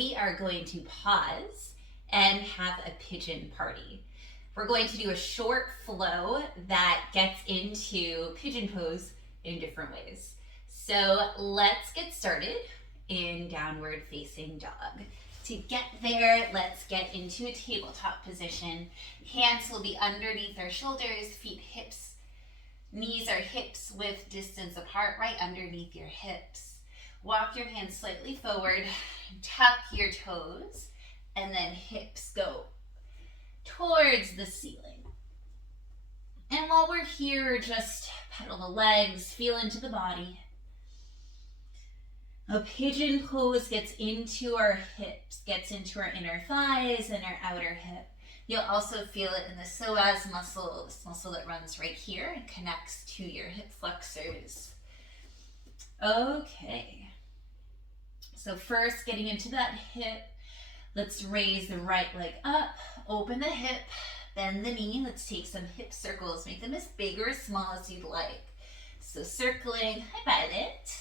we are going to pause and have a pigeon party. We're going to do a short flow that gets into pigeon pose in different ways. So let's get started in downward facing dog. To get there, let's get into a tabletop position. Hands will be underneath our shoulders, feet hips, knees are hips width distance apart, right underneath your hips. Walk your hands slightly forward, tuck your toes, and then hips go towards the ceiling. And while we're here, just pedal the legs, feel into the body. A pigeon pose gets into our hips, gets into our inner thighs and our outer hip. You'll also feel it in the psoas muscle, this muscle that runs right here and connects to your hip flexors. Okay. So first, getting into that hip, let's raise the right leg up, open the hip, bend the knee. Let's take some hip circles, make them as big or as small as you'd like. So circling, hi Violet,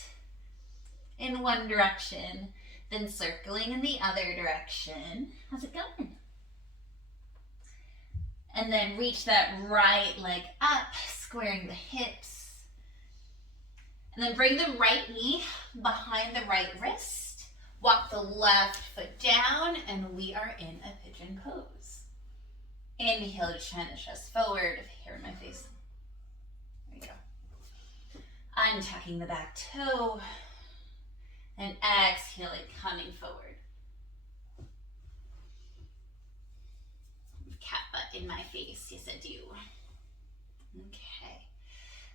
in one direction, then circling in the other direction. How's it going? And then reach that right leg up, squaring the hips. And then bring the right knee behind the right wrist. Walk the left foot down, and we are in a pigeon pose. Inhale to chin the chest forward, hair in my face. There you go. Untucking the back toe. And exhaling, coming forward. Cat butt in my face, yes I do. Okay,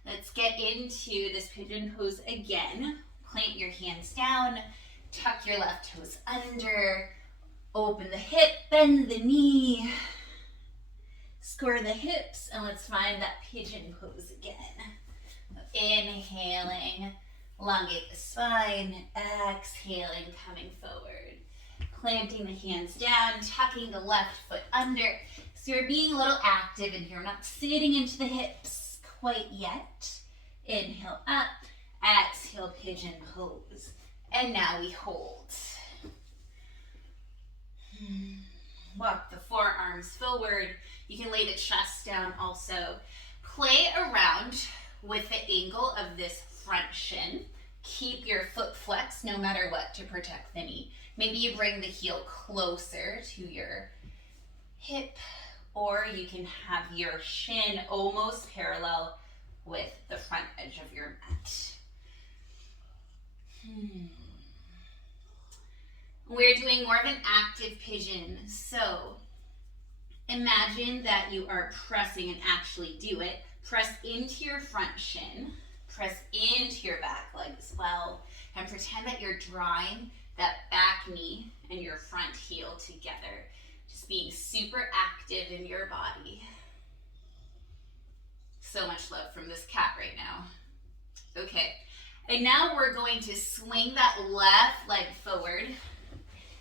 let's get into this pigeon pose again. Plant your hands down, tuck your left toes under, open the hip, bend the knee, square the hips, and let's find that pigeon pose again. Inhaling. Elongate the spine, exhaling, coming forward. Planting the hands down, tucking the left foot under. So you're being a little active in here. We're not sitting into the hips quite yet. Inhale up, exhale, pigeon pose. And now we hold. Walk the forearms forward. You can lay the chest down also. Play around with the angle of this front shin. Keep your foot flexed no matter what to protect the knee. Maybe you bring the heel closer to your hip, or you can have your shin almost parallel with the front edge of your mat. We're doing more of an active pigeon. So imagine that you are pressing, and actually do it. Press into your front shin. Press into your back leg as well, and pretend that you're drawing that back knee and your front heel together. Just being super active in your body. So much love from this cat right now. Okay, and now we're going to swing that left leg forward.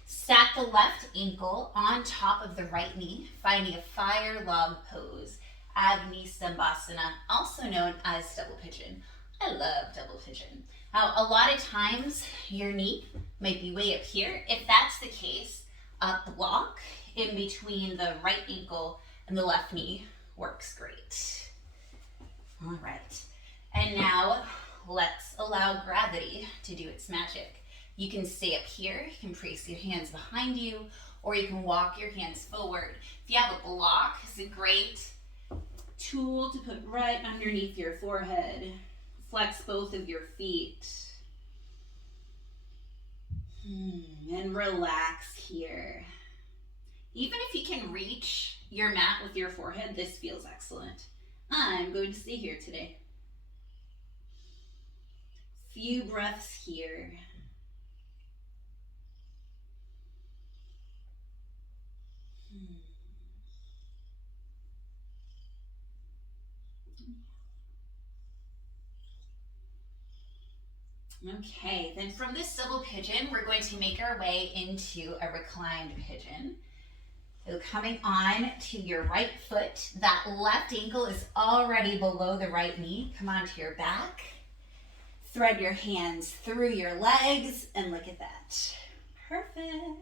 Stack the left ankle on top of the right knee, finding a fire log pose. Agni Stambhasana, also known as double pigeon. I love double pigeon. Now, a lot of times your knee might be way up here. If that's the case, a block in between the right ankle and the left knee works great. All right. And now let's allow gravity to do its magic. You can stay up here. You can place your hands behind you, or you can walk your hands forward. If you have a block, it's a great tool to put right underneath your forehead. Flex both of your feet. And relax here. Even if you can reach your mat with your forehead, this feels excellent. I'm going to stay here today. Few breaths here. Okay, then from this double pigeon, we're going to make our way into a reclined pigeon. So coming on to your right foot, that left ankle is already below the right knee. Come onto your back. Thread your hands through your legs and look at that. Perfect.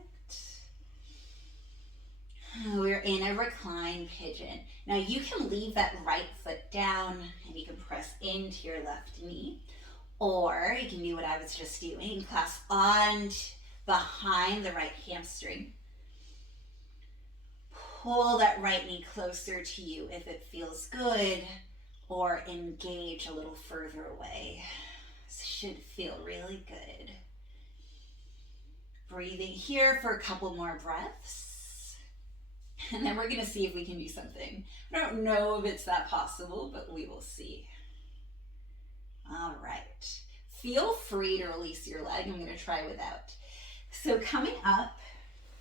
We're in a reclined pigeon. Now you can leave that right foot down and you can press into your left knee. Or you can do what I was just doing, clasp on behind the right hamstring. Pull that right knee closer to you if it feels good, or engage a little further away. This should feel really good. Breathing here for a couple more breaths. And then we're going to see if we can do something. I don't know if it's that possible, but we will see. All right. Feel free to release your leg. I'm going to try without. So coming up,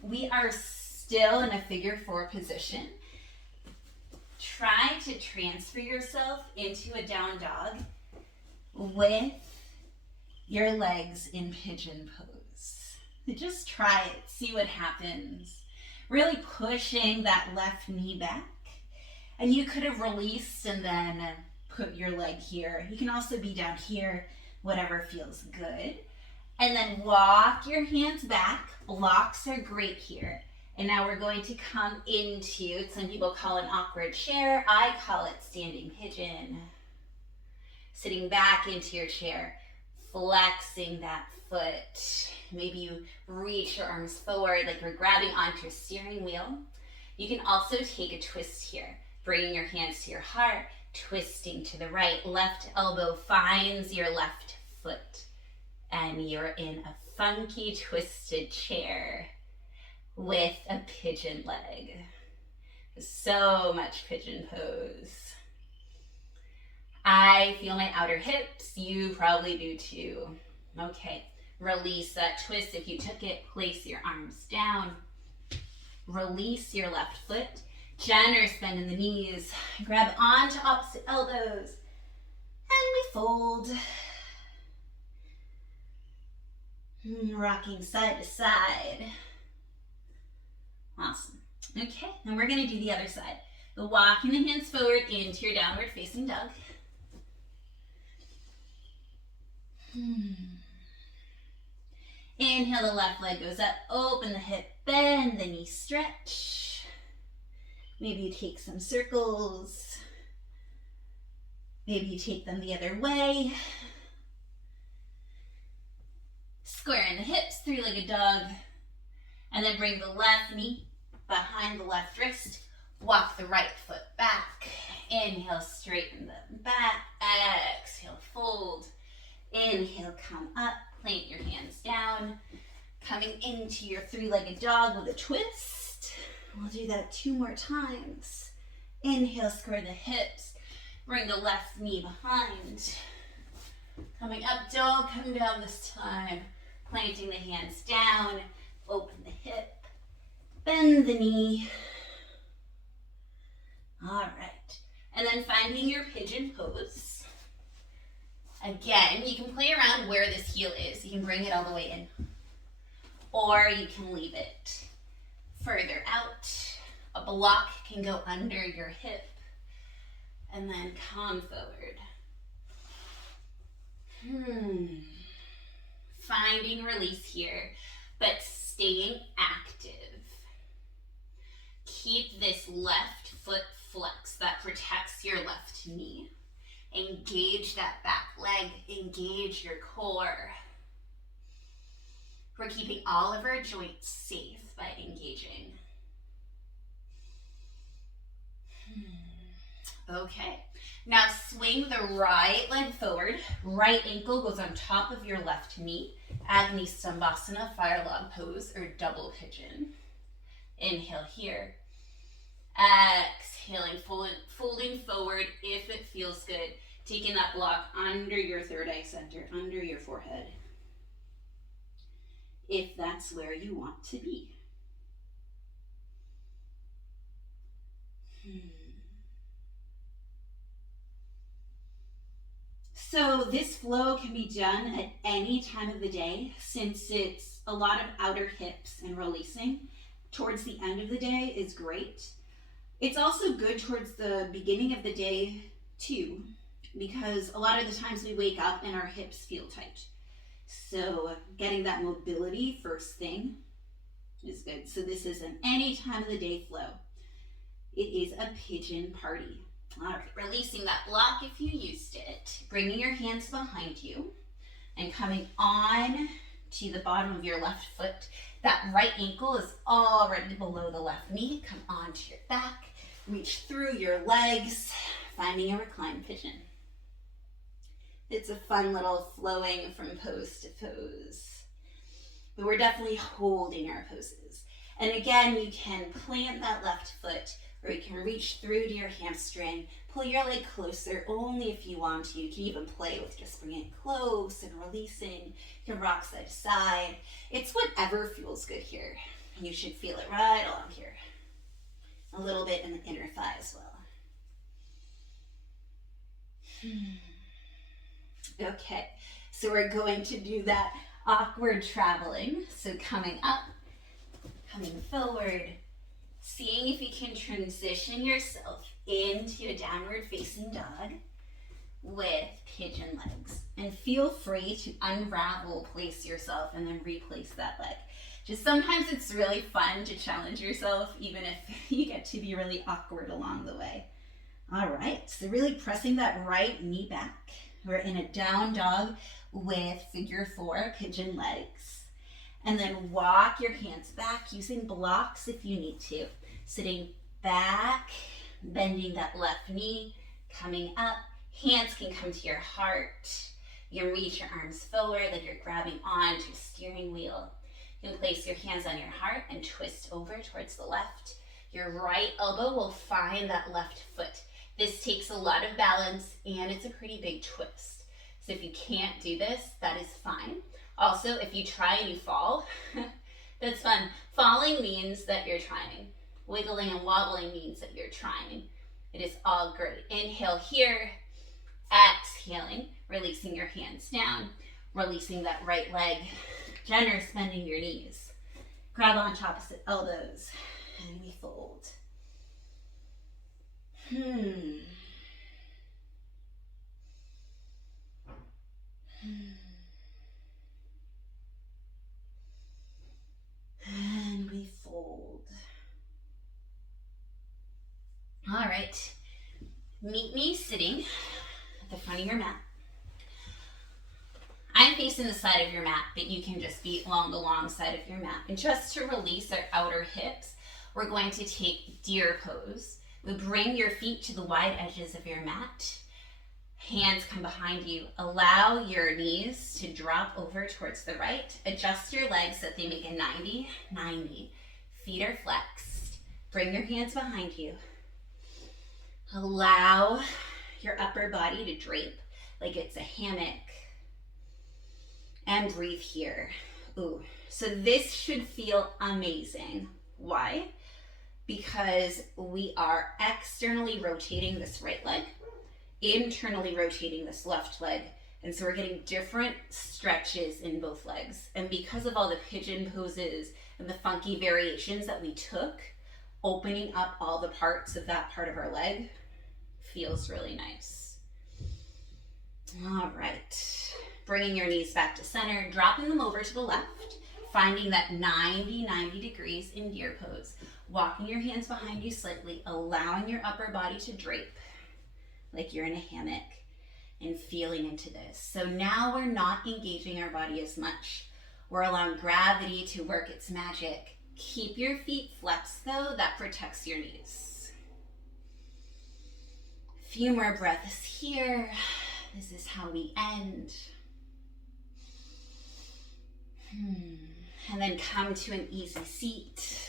we are still in a figure 4 position. Try to transfer yourself into a down dog with your legs in pigeon pose. Just try it, see what happens. Really pushing that left knee back. And you could have released and then put your leg here. You can also be down here, whatever feels good. And then walk your hands back. Blocks are great here. And now we're going to come into, some people call it an awkward chair. I call it standing pigeon. Sitting back into your chair, flexing that foot. Maybe you reach your arms forward like you're grabbing onto your steering wheel. You can also take a twist here, bringing your hands to your heart, twisting to the right. Left elbow finds your left foot. And you're in a funky twisted chair with a pigeon leg. So much pigeon pose. I feel my outer hips. You probably do too. Okay, release that twist. If you took it, place your arms down. Release your left foot. Generous bend in the knees. Grab onto opposite elbows. And we fold. Rocking side to side. Awesome. Okay, now we're going to do the other side. Walking the hands forward into your downward facing dog. Inhale, the left leg goes up. Open the hip, bend the knee, stretch. Maybe you take some circles. Maybe you take them the other way. Square in the hips, three-legged dog. And then bring the left knee behind the left wrist. Walk the right foot back. Inhale, straighten them back. Exhale, fold. Inhale, come up. Plant your hands down. Coming into your three-legged dog with a twist. We'll do that 2 more times. Inhale, square the hips. Bring the left knee behind. Coming up, don't come down this time. Planting the hands down. Open the hip. Bend the knee. All right. And then finding your pigeon pose. Again, you can play around where this heel is. You can bring it all the way in. Or you can leave it further out. A block can go under your hip. And then come forward. Finding release here, but staying active. Keep this left foot flex that protects your left knee. Engage that back leg, engage your core. We're keeping all of our joints safe by engaging. Okay, now swing the right leg forward. Right ankle goes on top of your left knee. Agni Stambhasana, fire log pose, or double pigeon. Inhale here. Exhaling, folding forward if it feels good. Taking that block under your third eye center, under your forehead. If that's where you want to be. So this flow can be done at any time of the day, since it's a lot of outer hips and releasing. Towards the end of the day is great. It's also good towards the beginning of the day too, because a lot of the times we wake up and our hips feel tight. So getting that mobility first thing is good. So this is an any time of the day flow. It is a pigeon party. All right, releasing that block if you used it, bringing your hands behind you and coming on to the bottom of your left foot. That right ankle is already below the left knee. Come onto your back, reach through your legs, finding a reclined pigeon. It's a fun little flowing from pose to pose. But we're definitely holding our poses. And again, you can plant that left foot, or you can reach through to your hamstring, pull your leg closer only if you want to. You can even play with just bringing it close and releasing. You can rock side to side. It's whatever feels good here. You should feel it right along here. A little bit in the inner thigh as well. Okay, so we're going to do that awkward traveling. So coming up, coming forward, seeing if you can transition yourself into a downward facing dog with pigeon legs. And feel free to unravel, place yourself, and then replace that leg. Just sometimes it's really fun to challenge yourself, even if you get to be really awkward along the way. All right, so really pressing that right knee back. We're in a down dog with figure 4 pigeon legs. And then walk your hands back using blocks if you need to. Sitting back, bending that left knee, coming up. Hands can come to your heart. You can reach your arms forward like you're grabbing onto a steering wheel. You can place your hands on your heart and twist over towards the left. Your right elbow will find that left foot. This takes a lot of balance and it's a pretty big twist. So if you can't do this, that is fine. Also, if you try and you fall, that's fun. Falling means that you're trying. Wiggling and wobbling means that you're trying. It is all great. Inhale here, exhaling, releasing your hands down, releasing that right leg, generous bending your knees. Grab onto opposite elbows and we fold. And we fold. All right, meet me sitting at the front of your mat. I'm facing the side of your mat, but you can just be along the long side of your mat. And just to release our outer hips, we're going to take deer pose. We bring your feet to the wide edges of your mat. Hands come behind you. Allow your knees to drop over towards the right. Adjust your legs so that they make a 90-90. Feet are flexed. Bring your hands behind you. Allow your upper body to drape like it's a hammock. And breathe here. Ooh, so this should feel amazing. Why? Because we are externally rotating this right leg, internally rotating this left leg. And so we're getting different stretches in both legs. And because of all the pigeon poses and the funky variations that we took, opening up all the parts of that part of our leg feels really nice. All right, bringing your knees back to center, dropping them over to the left, finding that 90 degrees in deer pose. Walking your hands behind you slightly, allowing your upper body to drape like you're in a hammock and feeling into this. So now we're not engaging our body as much. We're allowing gravity to work its magic. Keep your feet flexed though, that protects your knees. A few more breaths here. This is how we end. And then come to an easy seat.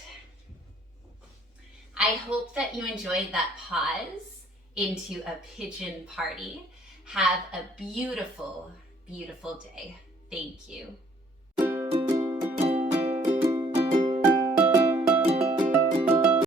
I hope that you enjoyed that pause into a pigeon party. Have a beautiful, beautiful day. Thank you.